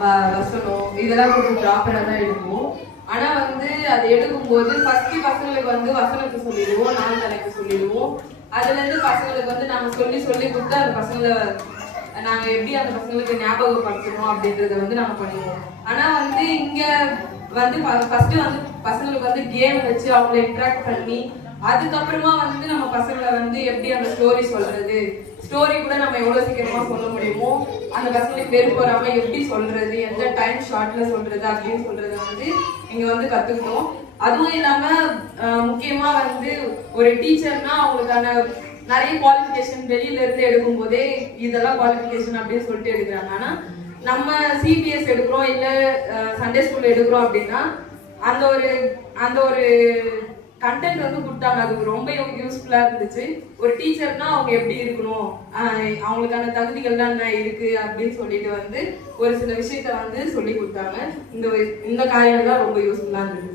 வசனம் இதெல்லாம் கொஞ்சம் ப்ராப்பரா தான் எடுப்போம். ஆனா வந்து அது எடுக்கும்போது ஃபர்ஸ்ட் பசங்களுக்கு வந்து வசனத்தை சொல்லிடுவோம், நான் தலைக்கு சொல்லிடுவோம். அதுல இருந்து பசங்களுக்கு வந்து நாங்க சொல்லி சொல்லி கொடுத்து அந்த பசங்களை நாங்க எப்படி அந்த பசங்களுக்கு ஞாபகப்படுத்தணும் அப்படின்றத வந்து நாங்க பண்ணுவோம். ஆனா வந்து இங்க வந்து ஃபர்ஸ்ட் வந்து பசங்களுக்கு வந்து கேம் வச்சு அவங்களை இன்ட்ராக்ட் பண்ணி அதுக்கப்புறமா வந்து நம்ம பசங்களை வந்து எப்படி அந்த ஸ்டோரி சொல்றது, ஸ்டோரி கூட நம்ம எவ்வளவு சீக்கிரமா சொல்ல முடியுமோ அந்த பசங்களுக்கு வெறுப்பு வராம எப்படி சொல்றது, எந்த டைம் ஷார்ட்ல சொல்றது அப்படின்னு சொல்றத வந்து இங்க வந்து கத்துக்கிட்டோம். அதுவும் இல்லாம முக்கியமா வந்து ஒரு டீச்சர்னா அவங்களுக்கான நிறைய குவாலிஃபிகேஷன் வெளியில இருந்து எடுக்கும் போதே இதெல்லாம் குவாலிஃபிகேஷன் அப்படின்னு சொல்லிட்டு எடுக்கிறாங்க. ஆனா நம்ம சிபிஎஸ் எடுக்கிறோம் இல்ல சண்டே ஸ்கூல்ல எடுக்கிறோம் அப்படின்னா அந்த ஒரு கண்டென்ட் வந்து கொடுத்தாங்க. அது ரொம்ப யூஸ்ஃபுல்லா இருந்துச்சு. ஒரு டீச்சர்னா அவங்க எப்படி இருக்கணும், அவங்களுக்கான தகுதிகள்லாம் என்ன இருக்கு அப்படின்னு சொல்லிட்டு வந்து ஒரு சில விஷயத்த வந்து சொல்லி கொடுத்தாங்க. இந்த காரியம் தான் ரொம்ப யூஸ்ஃபுல்லா இருந்தது.